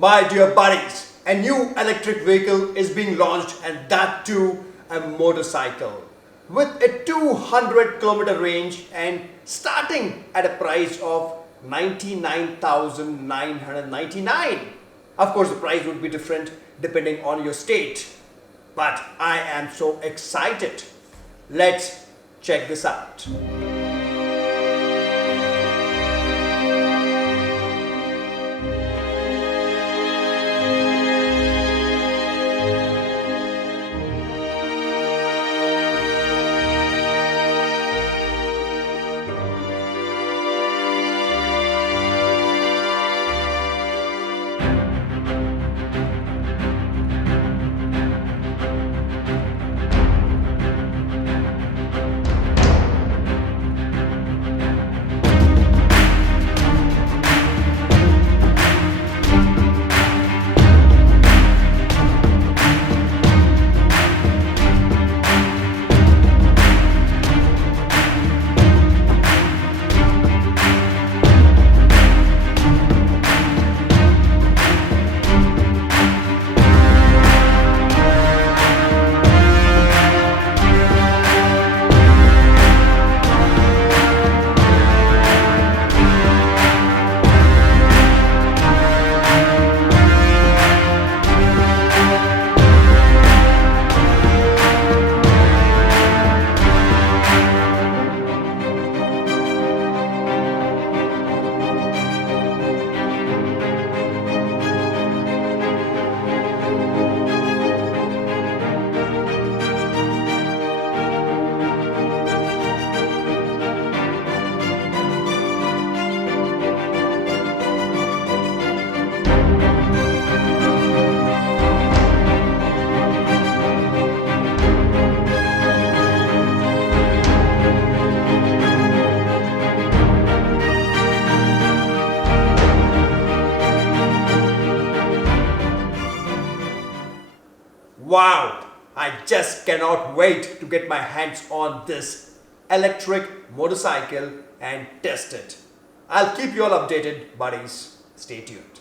My dear buddies, a new electric vehicle is being launched, and that too a motorcycle with a 200-kilometer range and starting at a price of 99,999. Of course, the price would be different depending on your state, but I am so excited. Let's check this out. Wow, I just cannot wait to get my hands on this electric motorcycle and test it. I'll keep you all updated, buddies. Stay tuned.